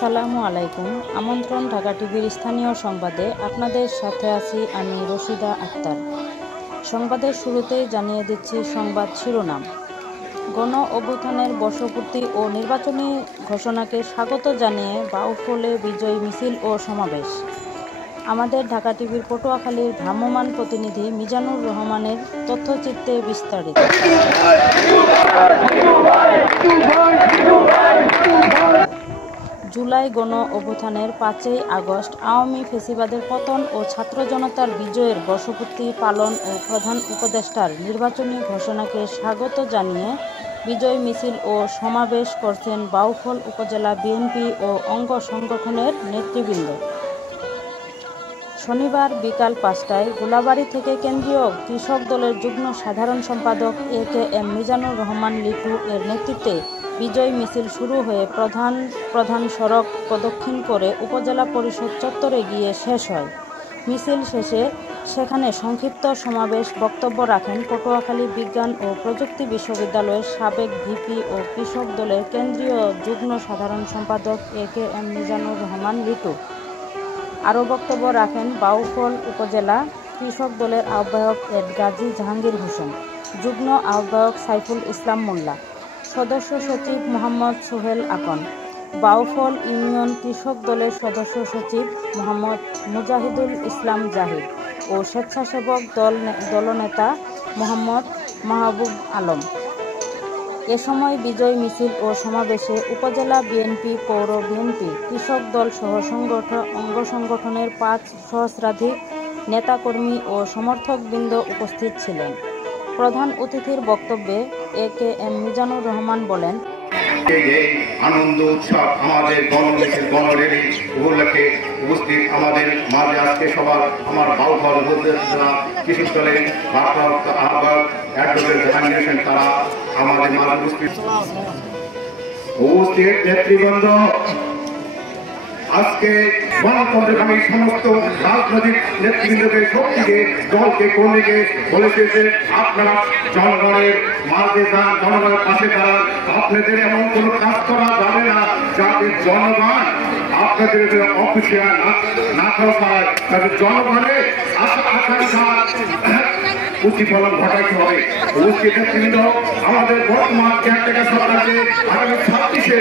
আসসালামু আলাইকুম। আমন্ত্রণ ঢাকা টিভির স্থানীয় সংবাদে আপনাদের সাথে আছি আমি রশিদা আক্তার। সংবাদের শুরুতেই জানিয়ে দিচ্ছি সংবাদ শিরোনাম। গণ অভ্যুত্থানের বর্ষপূর্তি ও নির্বাচনী ঘোষণাকে স্বাগত জানিয়ে বাউফলে বিজয় মিছিল ও সমাবেশ। আমাদের ঢাকা টিভির পটুয়াখালীর ভ্রাম্যমাণ প্রতিনিধি মিজানুর রহমানের তথ্যচিত্রে বিস্তারিত। জুলাই গণ অভ্যুত্থানের 5ই আগস্ট আওয়ামী ফ্যাসিবাদের পতন ও ছাত্র জনতার বিজয়ের বর্ষপূর্তি পালন ও প্রধান উপদেষ্টার নির্বাচনী ঘোষণাকে স্বাগত জানিয়ে বিজয় মিছিল ও সমাবেশ করছেন বাউফল উপজেলা বিএনপি ও অঙ্গ সংগঠনের নেতৃবৃন্দ। শনিবার বিকাল 5টায় গোলাবাড়ী থেকে কেন্দ্রীয় কৃষক দলের যুগ্ম সাধারণ সম্পাদক এ.কে.এম. মিজানুর রহমান লিটু এর নেতৃত্বে বিজয় মিছিল শুরু হয়ে প্রধান সড়ক প্রদক্ষিণ করে উপজেলা পরিষদ চত্বরে গিয়ে শেষ হয়। মিছিল শেষে সেখানে সংক্ষিপ্ত সমাবেশ বক্তব্য রাখেন পটুয়াখালী বিজ্ঞান ও প্রযুক্তি বিশ্ববিদ্যালয়ের সাবেক ভিপি ও কৃষক দলের কেন্দ্রীয় যুগ্ম সাধারণ সম্পাদক এ.কে.এম. মিজানুর রহমান লিটু। আরও বক্তব্য রাখেন বাউফল উপজেলা কৃষক দলের আহ্বায়ক এড গাজী জাহাঙ্গীর হোসেন, যুগ্ম আহ্বায়ক সাইফুল ইসলাম মোল্লা, সদস্য সচিব মোহাম্মদ সোহেল আকন, বাউফল ইউনিয়ন কৃষক দলের সদস্য সচিব মোহাম্মদ মুজাহিদুল ইসলাম জাহিদ ও স্বেচ্ছাসেবক দলনেতা মোহাম্মদ মাহবুব আলম। এ সময় বিজয় মিছিল ও সমাবেশে উপজেলা বিএনপি, পৌর বিএনপি, কৃষক দল সহ অঙ্গ সংগঠনের 5 সহস্রাধিক নেতাকর্মী ও সমর্থকবৃন্দ উপস্থিত ছিলেন। প্রধান অতিথির বক্তব্যে এ.কে.এম. মিজানুর রহমান বলেন, আনন্দ উৎসব আমাদের গণমিছিল গণরেলি উপলক্ষে উপস্থিত আমাদের মাঝে আজকে সবার আমার বাউফল উপজেলা কৃষক দলের ভারপ্রাপ্ত আহ্বায়ক অ্যাডভোকেট জাহাঙ্গীর হোসেন তারা আমাদের মাঝে উপস্থিত নেতৃবৃন্দ। আজকে গণতন্ত্রকামী সমস্ত রাজনৈতিক নেতৃবৃন্দকে শক্তিকে দলকে কর্মীকে বলেছে যে আপনারা জনগণের মাঝে যান, জনগণের পাশে দাঁড়ান। আপনাদের এমন কোনো কাজ করা যাবে না যাতে জনগণ আপনাদের অফিসিয়াল না করায়, তাদের জনগণের আকাঙ্ক্ষা প্রতিফলন ঘটাইতে হবে। উপস্থিত নেতৃবৃন্দ, আমাদের বর্তমান কেয়ারটেকার সরকারকে আগামী 26শে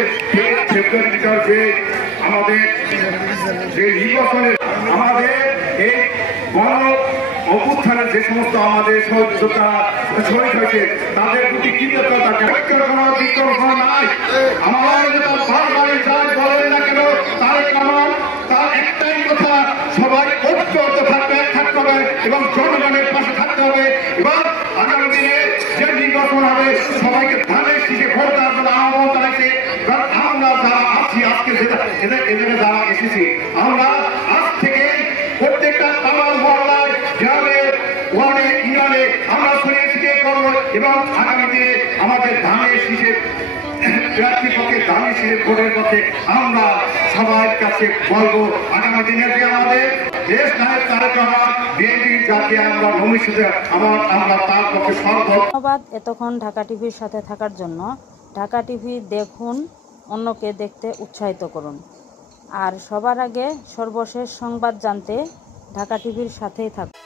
ফেব্রুয়ারি যে আমাদের যে নির্বাচনের আমাদের এই গণ অভ্যুত্থানের যে সমস্ত আমাদের শহীদ হয়েছে তাদের প্রতি কৃতজ্ঞতা করার বিকল্প নাই। আমার বারবার যাই বলেন না কেন তার একটাই কথা, সবাই ঐক্যবদ্ধ থাকতে হবে এবং জনগণের পাশে থাকতে হবে এবং আগামী দিনে যে নির্বাচন হবে সবাইকে ধানের শীষে ভোট দেওয়ার জন্য আহ্বান জানাইছে। আমরা যারা আছি আজকে এখানে যারা এসেছি, আমরা আজ থেকে প্রত্যেকটা পাড়ার মহল্লায় গ্রামে ওয়ার্ডে ইউনিয়নে আমরা ছড়িয়ে ছিটিয়ে করবো এবং আগামী দিনে আমাদের ধানের শীষের প্রার্থী পক্ষে ধানের শীষের ভোটের পক্ষে আমরা সবার কাছে বলবো আগামী দিনে যে আমাদের দেশ নায়ক তারেক রহমান বিএনপির যাকে আমরা ভবিষ্যতে আমরা তার পক্ষে ধন্যবাদ এতক্ষণ ঢাকা টিভির সাথে থাকার জন্য। ঢাকা টিভি দেখুন, অন্যকে দেখতে উৎসাহিত করুন। আর সবার আগে সর্বশেষ সংবাদ জানতে ঢাকা টিভির সাথেই থাকুন।